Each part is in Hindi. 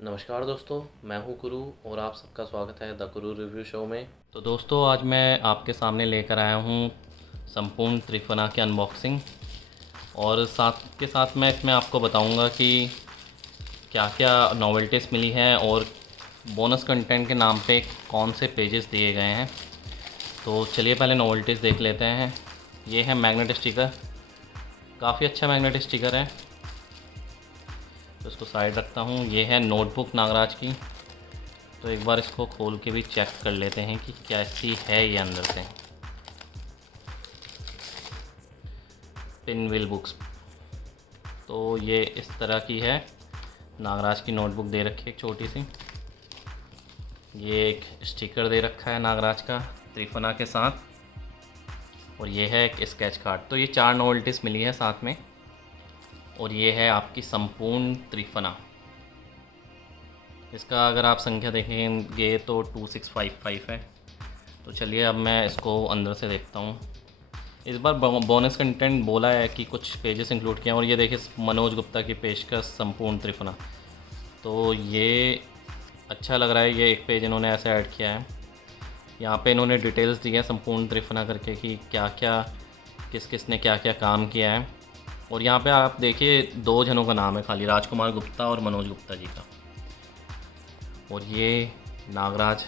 नमस्कार दोस्तों, मैं हूं गुरु और आप सबका स्वागत है द गुरु रिव्यू शो में। तो दोस्तों, आज मैं आपके सामने लेकर आया हूं संपूर्ण त्रिफला की अनबॉक्सिंग। और साथ के साथ मैं इसमें आपको बताऊंगा कि क्या क्या नॉवेल्टीज़ मिली हैं और बोनस कंटेंट के नाम पे कौन से पेजेस दिए गए हैं। तो चलिए पहले नॉवेल्टीज़ देख लेते हैं। ये है मैग्नेट स्टिकर, काफ़ी अच्छा मैग्नेट स्टिकर है। तो इसको साइड रखता हूँ। ये है नोटबुक नागराज की। तो एक बार इसको खोल के भी चेक कर लेते हैं कि कैसी है ये अंदर से। पिनविल बुक्स, तो ये इस तरह की है। नागराज की नोटबुक दे रखी है एक छोटी सी। ये एक स्टिकर दे रखा है नागराज का त्रिफला के साथ। और ये है एक स्केच कार्ड। तो ये 4 नोवेल्टीज़ मिली है साथ में। और ये है आपकी संपूर्ण त्रिफला। इसका अगर आप संख्या देखेंगे तो 2655 है। तो चलिए अब मैं इसको अंदर से देखता हूँ। इस बार बोनस कंटेंट बोला है कि कुछ पेजेस इंक्लूड किए हैं। और ये देखिए मनोज गुप्ता की पेशकश संपूर्ण त्रिफला। तो ये अच्छा लग रहा है। ये एक पेज इन्होंने ऐसे ऐड किया है। यहाँ पे इन्होंने डिटेल्स दी है संपूर्ण त्रिफला करके कि क्या क्या किस किस ने क्या क्या काम किया है। और यहाँ पे आप देखिए 2 जनों का नाम है खाली, राजकुमार गुप्ता और मनोज गुप्ता जी का। और ये नागराज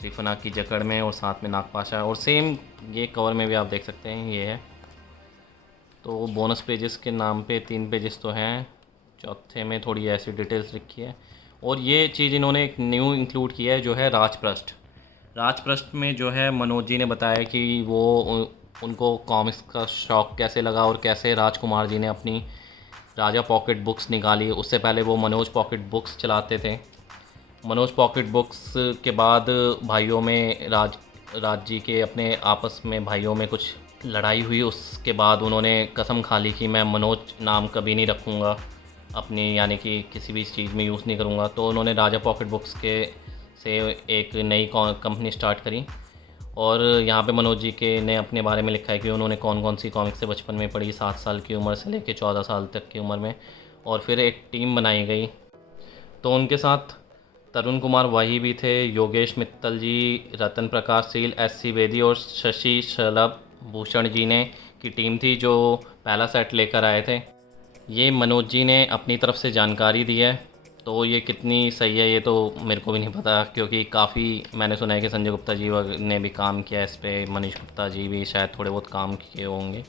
त्रिफला की जकड़ में और साथ में नागपाशा। और सेम ये कवर में भी आप देख सकते हैं ये है। तो बोनस पेजेस के नाम पे 3 पेजेस तो हैं, चौथे में थोड़ी ऐसी डिटेल्स लिखी है। और ये चीज़ इन्होंने एक न्यू इंक्लूड किया है जो है राजपृष्ठ। राजपृष्ठ में जो है मनोज जी ने बताया कि वो उनको कॉमिक्स का शौक़ कैसे लगा और कैसे राजकुमार जी ने अपनी राजा पॉकेट बुक्स निकाली। उससे पहले वो मनोज पॉकेट बुक्स चलाते थे। मनोज पॉकेट बुक्स के बाद भाइयों में राज जी के अपने आपस में भाइयों में कुछ लड़ाई हुई। उसके बाद उन्होंने कसम खा ली कि मैं मनोज नाम कभी नहीं रखूँगा अपनी, यानी कि किसी भी चीज़ में यूज़ नहीं करूँगा। तो उन्होंने राजा पॉकेट बुक्स के से एक नई कंपनी स्टार्ट करी। और यहाँ पे मनोज जी के ने अपने बारे में लिखा है कि उन्होंने कौन कौन सी कॉमिक्स से बचपन में पढ़ी, 7 साल की उम्र से लेकर 14 साल तक की उम्र में। और फिर एक टीम बनाई गई। तो उनके साथ तरुण कुमार वाही भी थे, योगेश मित्तल जी, रतन प्रकाश सील, एस.सी. बेदी और शशि शलभ भूषण जी ने की टीम थी जो पहला सेट लेकर आए थे। ये मनोज जी ने अपनी तरफ से जानकारी दी है। तो ये कितनी सही है ये तो मेरे को भी नहीं पता, क्योंकि काफ़ी मैंने सुना है कि संजय गुप्ता जी ने भी काम किया इस पर, मनीष गुप्ता जी भी शायद थोड़े बहुत काम किए होंगे।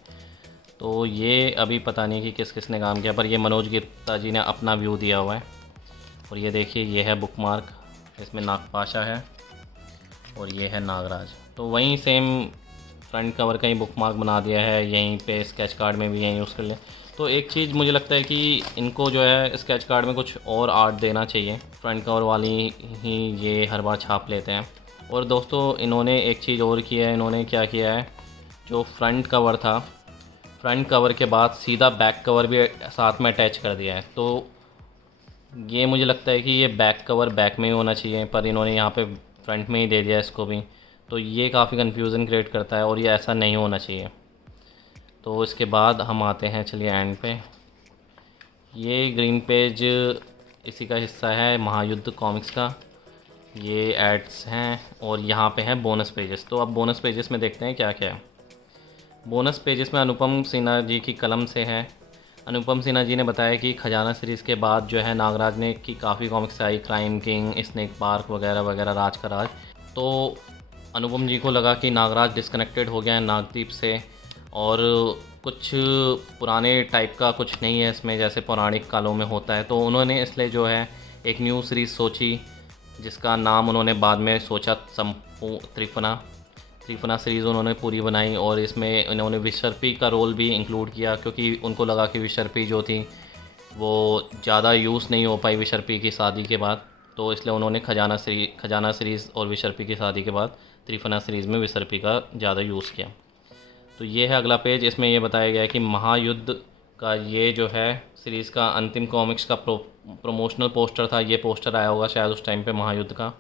तो ये अभी पता नहीं कि किस किस ने काम किया, पर ये मनोज गुप्ता जी ने अपना व्यू दिया हुआ है। और ये देखिए ये है बुकमार्क, इसमें नागपाशा है और ये है नागराज। तो वहीं सेम फ्रंट कवर का ही बुकमार्क बना दिया है, यहीं पे स्केच कार्ड में भी यहीं यूज़ कर ले। तो एक चीज़ मुझे लगता है कि इनको जो है स्केच कार्ड में कुछ और आर्ट देना चाहिए। फ्रंट कवर वाली ही ये हर बार छाप लेते हैं। और दोस्तों इन्होंने एक चीज़ और की है। इन्होंने क्या किया है, जो फ्रंट कवर था, फ्रंट कवर के बाद सीधा बैक कवर भी साथ में अटैच कर दिया है। तो ये मुझे लगता है कि ये बैक कवर बैक में ही होना चाहिए, पर इन्होंने यहाँ पे फ्रंट में ही दे दिया इसको भी। तो ये काफ़ी कन्फ्यूज़न क्रिएट करता है और ये ऐसा नहीं होना चाहिए। तो इसके बाद हम आते हैं, चलिए एंड पे। ये ग्रीन पेज इसी का हिस्सा है महायुद्ध कॉमिक्स का। ये एड्स हैं और यहाँ पे हैं बोनस पेजेस। तो अब बोनस पेजेस में देखते हैं क्या क्या है। बोनस पेजेस में अनुपम सिन्हा जी की कलम से है। अनुपम सिन्हा जी ने बताया कि खजाना सीरीज़ के बाद जो है नागराज ने की काफ़ी कॉमिक्स आई, क्राइम किंग, स्नेक पार्क वगैरह वगैरह, राज का राज। तो अनुपम जी को लगा कि नागराज डिस्कनेक्टेड हो गया है नागदीप से और कुछ पुराने टाइप का कुछ नहीं है इसमें, जैसे पौराणिक कालों में होता है। तो उन्होंने इसलिए जो है एक न्यू सीरीज़ सोची, जिसका नाम उन्होंने बाद में सोचा त्रिफला। त्रिफला सीरीज़ उन्होंने पूरी बनाई और इसमें इन्होंने विशर्पी का रोल भी इंक्लूड किया, क्योंकि उनको लगा कि विशर्पी जो थी वो ज़्यादा यूज़ नहीं हो पाई विशर्पी की शादी के बाद। तो इसलिए उन्होंने खजाना सीरीज़ और विशर्पी की शादी के बाद त्रिफला सीरीज़ में विशर्पी का ज़्यादा यूज़ किया। तो ये है अगला पेज। इसमें ये बताया गया है कि महायुद्ध का ये जो है सीरीज़ का अंतिम कॉमिक्स का प्रमोशनल पोस्टर था। ये पोस्टर आया होगा शायद उस टाइम पे महायुद्ध का,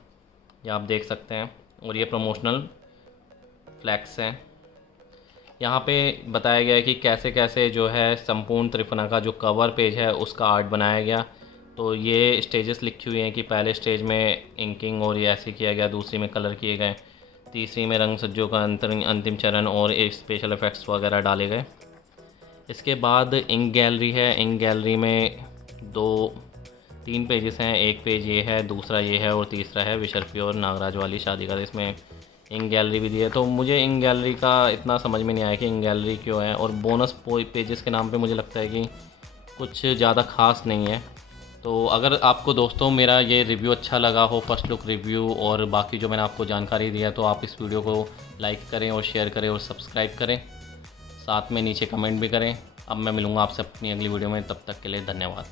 ये आप देख सकते हैं। और ये प्रमोशनल फ्लैक्स हैं। यहाँ पे बताया गया है कि कैसे कैसे जो है संपूर्ण त्रिफला का जो कवर पेज है उसका आर्ट बनाया गया। तो ये स्टेजेस लिखी हुई हैं कि पहले स्टेज में इंकिंग और ये ऐसे किया गया, दूसरी में कलर किए गए, तीसरी में रंग सज्जों का अंतिम चरण और एक स्पेशल इफ़ेक्ट्स वगैरह डाले गए। इसके बाद इंक गैलरी है। इंक गैलरी में 3 पेजेस हैं। एक पेज ये है, दूसरा ये है और तीसरा है विशर्फी और नागराज वाली शादी का। इसमें इंक गैलरी भी दी है। तो मुझे इंक गैलरी का इतना समझ में नहीं आया कि इंक गैलरी क्यों है, और बोनस पेजेस के नाम पे मुझे लगता है कि कुछ ज़्यादा ख़ास नहीं है। तो अगर आपको दोस्तों मेरा ये रिव्यू अच्छा लगा हो, फर्स्ट लुक रिव्यू, और बाकी जो मैंने आपको जानकारी दी है, तो आप इस वीडियो को लाइक करें और शेयर करें और सब्सक्राइब करें, साथ में नीचे कमेंट भी करें। अब मैं मिलूँगा आपसे अपनी अगली वीडियो में, तब तक के लिए धन्यवाद।